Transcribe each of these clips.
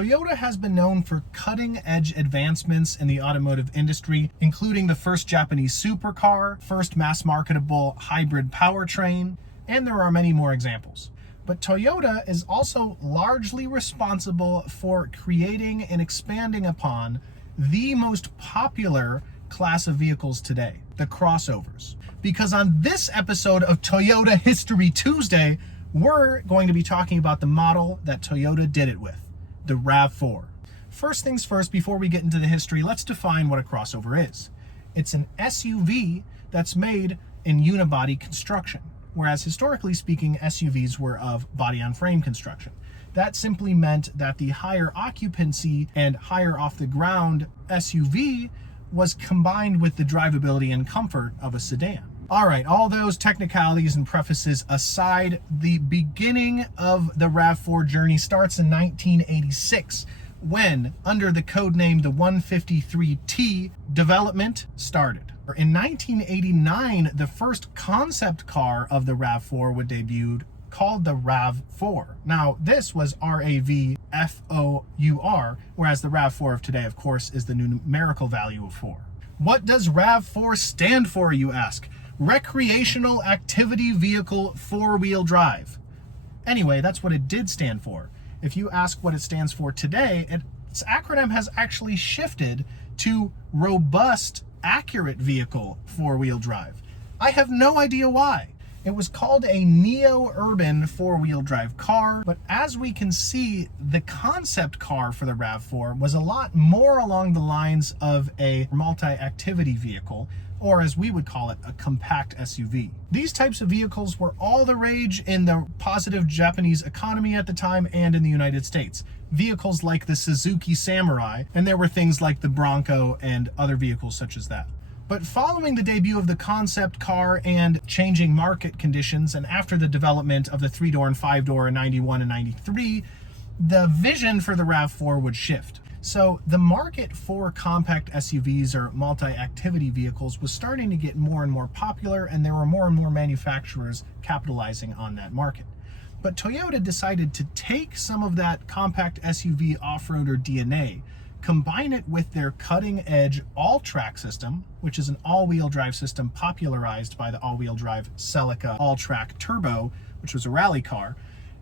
Toyota has been known for cutting-edge advancements in the automotive industry, including the first Japanese supercar, first mass-marketable hybrid powertrain, and there are many more examples. But Toyota is also largely responsible for creating and expanding upon the most popular class of vehicles today, the crossovers. Because on this episode of Toyota History Tuesday, we're going to be talking about the model that Toyota did it with, the RAV4. First things first, before we get into the history, let's define what a crossover is. It's an SUV that's made in unibody construction, whereas historically speaking, SUVs were of body-on-frame construction. That simply meant that the higher occupancy and higher off-the-ground SUV was combined with the drivability and comfort of a sedan. All right, all those technicalities and prefaces aside, the beginning of the RAV4 journey starts in 1986, when, under the code name the 153T, development started. In 1989, the first concept car of the RAV4 would debut, called the RAV4. Now, this was RAV4, whereas the RAV4 of today, of course, is the numerical value of 4. What does RAV4 stand for, you ask? Recreational Activity Vehicle 4-Wheel Drive. Anyway, that's what it did stand for. If you ask what it stands for today, its acronym has actually shifted to Robust Accurate Vehicle 4-Wheel Drive. I have no idea why. It was called a neo-urban 4-wheel drive car, but as we can see, the concept car for the RAV4 was a lot more along the lines of a multi-activity vehicle, or as we would call it, a compact SUV. These types of vehicles were all the rage in the positive Japanese economy at the time and in the United States. Vehicles like the Suzuki Samurai, and there were things like the Bronco and other vehicles such as that. But following the debut of the concept car and changing market conditions, and after the development of the 3-door and 5-door in 91 and 93, the vision for the RAV4 would shift. So the market for compact SUVs or multi-activity vehicles was starting to get more and more popular, and there were more and more manufacturers capitalizing on that market. But Toyota decided to take some of that compact SUV off-roader DNA, combine it with their cutting-edge all-track system, which is an all-wheel drive system popularized by the all-wheel drive Celica all-track turbo, which was a rally car,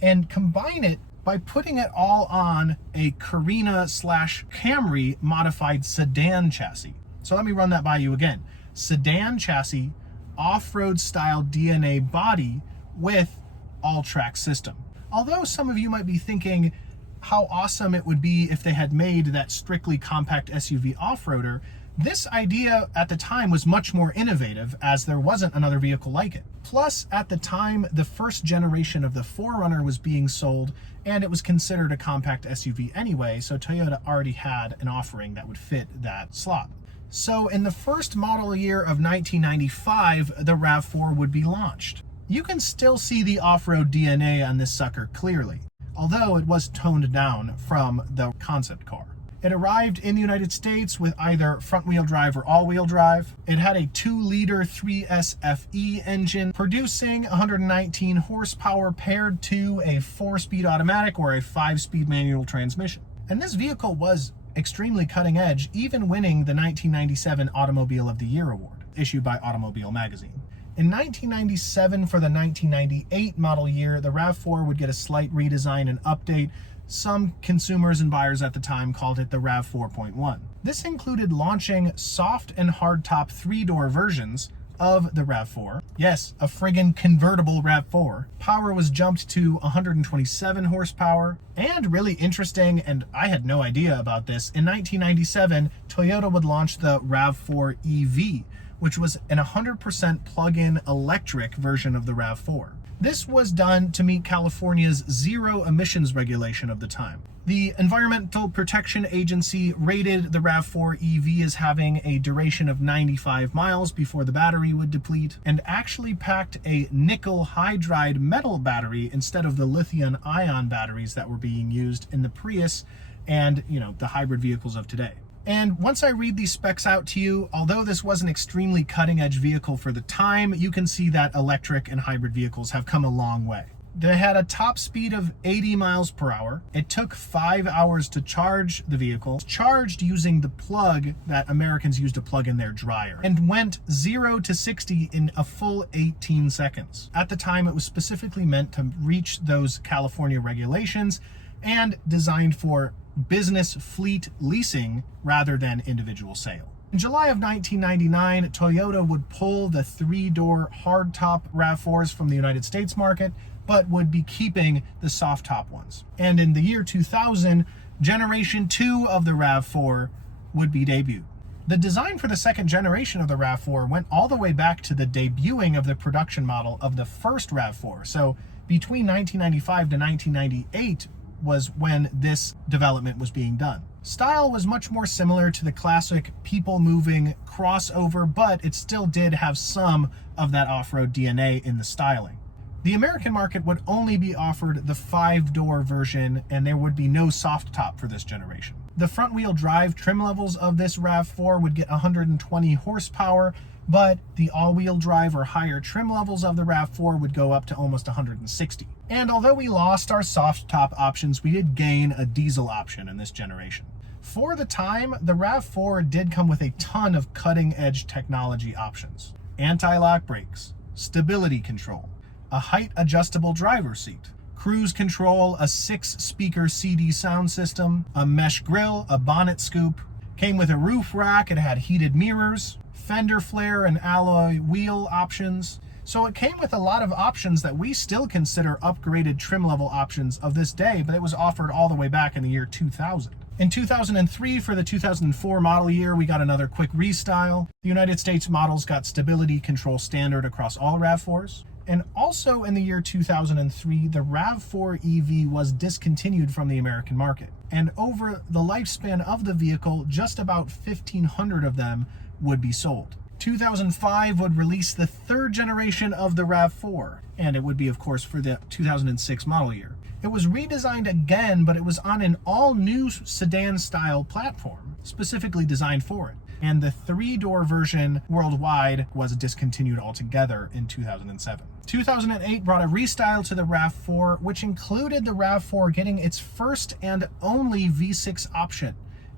and combine it by putting it all on a Carina/Camry modified sedan chassis. So let me run that by you again. Sedan chassis, off-road style DNA body with all-track system. Although some of you might be thinking how awesome it would be if they had made that strictly compact SUV off-roader, this idea at the time was much more innovative, as there wasn't another vehicle like it. Plus, at the time, the first generation of the 4Runner was being sold, and it was considered a compact SUV anyway, so Toyota already had an offering that would fit that slot. So in the first model year of 1995, the RAV4 would be launched. You can still see the off-road DNA on this sucker clearly, although it was toned down from the concept car. It arrived in the United States with either front-wheel drive or all-wheel drive. It had a 2-liter 3SFE engine producing 119 horsepower paired to a 4-speed automatic or a 5-speed manual transmission. And this vehicle was extremely cutting edge, even winning the 1997 Automobile of the Year award, issued by Automobile magazine. In 1997, for the 1998 model year, the RAV4 would get a slight redesign and update. Some consumers and buyers at the time called it the RAV 4.1. This included launching soft and hardtop 3-door versions of the RAV4. Yes, a friggin' convertible RAV4. Power was jumped to 127 horsepower. And really interesting, and I had no idea about this, in 1997, Toyota would launch the RAV4 EV, which was an 100% plug-in electric version of the RAV4. This was done to meet California's zero emissions regulation of the time. The Environmental Protection Agency rated the RAV4 EV as having a duration of 95 miles before the battery would deplete, and actually packed a nickel hydride metal battery instead of the lithium-ion batteries that were being used in the Prius and, the hybrid vehicles of today. And once I read these specs out to you, although this was an extremely cutting-edge vehicle for the time, you can see that electric and hybrid vehicles have come a long way. They had a top speed of 80 miles per hour. It took 5 hours to charge the vehicle, charged using the plug that Americans use to plug in their dryer, and went 0 to 60 in a full 18 seconds. At the time, it was specifically meant to reach those California regulations and designed for business fleet leasing rather than individual sale. In July of 1999, Toyota would pull the 3-door hardtop RAV4s from the United States market, but would be keeping the soft top ones. And in the year 2000, generation 2 of the RAV4 would be debuted. The design for the second generation of the RAV4 went all the way back to the debuting of the production model of the first RAV4. So between 1995 to 1998 was when this development was being done. Style was much more similar to the classic people-moving crossover, but it still did have some of that off-road DNA in the styling. The American market would only be offered the 5-door version, and there would be no soft top for this generation. The front-wheel drive trim levels of this RAV4 would get 120 horsepower, but the all-wheel drive or higher trim levels of the RAV4 would go up to almost 160. And although we lost our soft top options, we did gain a diesel option in this generation. For the time, the RAV4 did come with a ton of cutting-edge technology options. Anti-lock brakes, stability control, a height-adjustable driver's seat, cruise control, a 6-speaker CD sound system, a mesh grille, a bonnet scoop, came with a roof rack, it had heated mirrors, fender flare and alloy wheel options. So it came with a lot of options that we still consider upgraded trim level options of this day, but it was offered all the way back in the year 2000. In 2003, for the 2004 model year, we got another quick restyle. The United States models got stability control standard across all RAV4s. And also in the year 2003, the RAV4 EV was discontinued from the American market. And over the lifespan of the vehicle, just about 1,500 of them would be sold. 2005 would release the third generation of the RAV4, and it would be, of course, for the 2006 model year. It was redesigned again, but it was on an all-new sedan-style platform, specifically designed for it. And the 3-door version worldwide was discontinued altogether in 2007. 2008 brought a restyle to the RAV4, which included the RAV4 getting its first and only V6 option.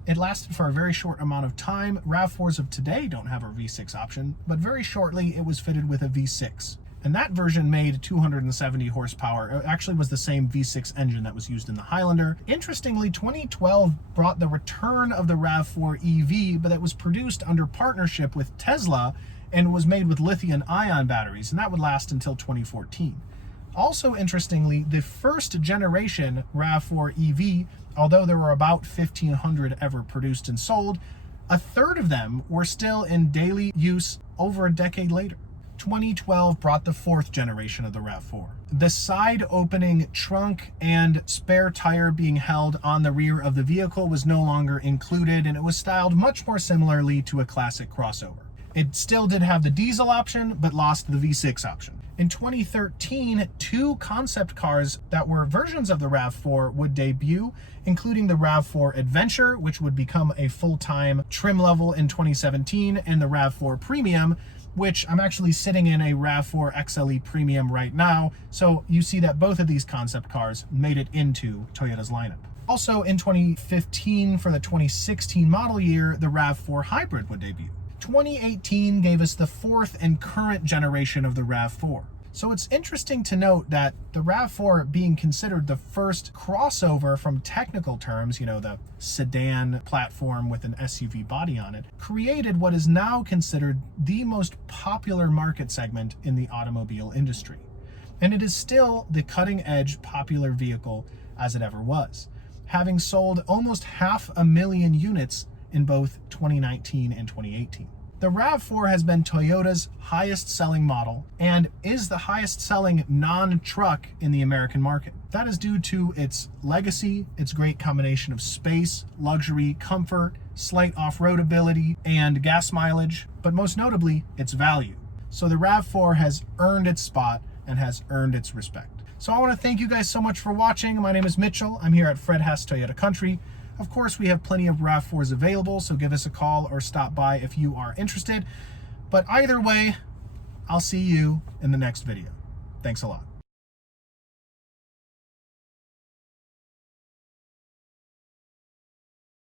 It lasted for a very short amount of time. RAV4s of today don't have a V6 option, but very shortly it was fitted with a V6. And that version made 270 horsepower. It actually was the same V6 engine that was used in the Highlander. Interestingly, 2012 brought the return of the RAV4 EV, but it was produced under partnership with Tesla and was made with lithium-ion batteries, and that would last until 2014. Also interestingly, the first generation RAV4 EV, although there were about 1,500 ever produced and sold, a third of them were still in daily use over a decade later. 2012 brought the fourth generation of the RAV4. The side opening trunk and spare tire being held on the rear of the vehicle was no longer included, and it was styled much more similarly to a classic crossover. It still did have the diesel option, but lost the V6 option. In 2013, 2 concept cars that were versions of the RAV4 would debut, including the RAV4 Adventure, which would become a full-time trim level in 2017, and the RAV4 Premium, which I'm actually sitting in a RAV4 XLE Premium right now. So you see that both of these concept cars made it into Toyota's lineup. Also in 2015, for the 2016 model year, the RAV4 Hybrid would debut. 2018 gave us the 4th and current generation of the RAV4. So it's interesting to note that the RAV4 being considered the first crossover from technical terms, you know, the sedan platform with an SUV body on it, created what is now considered the most popular market segment in the automobile industry. And it is still the cutting-edge popular vehicle as it ever was, having sold almost 500,000 units in both 2019 and 2018. The RAV4 has been Toyota's highest selling model and is the highest selling non-truck in the American market. That is due to its legacy, its great combination of space, luxury, comfort, slight off-road ability, and gas mileage, but most notably, its value. So the RAV4 has earned its spot and has earned its respect. So I want to thank you guys so much for watching. My name is Mitchell. I'm here at Fred Haas Toyota Country. Of course, we have plenty of RAV4s available, so give us a call or stop by if you are interested. But either way, I'll see you in the next video. Thanks a lot.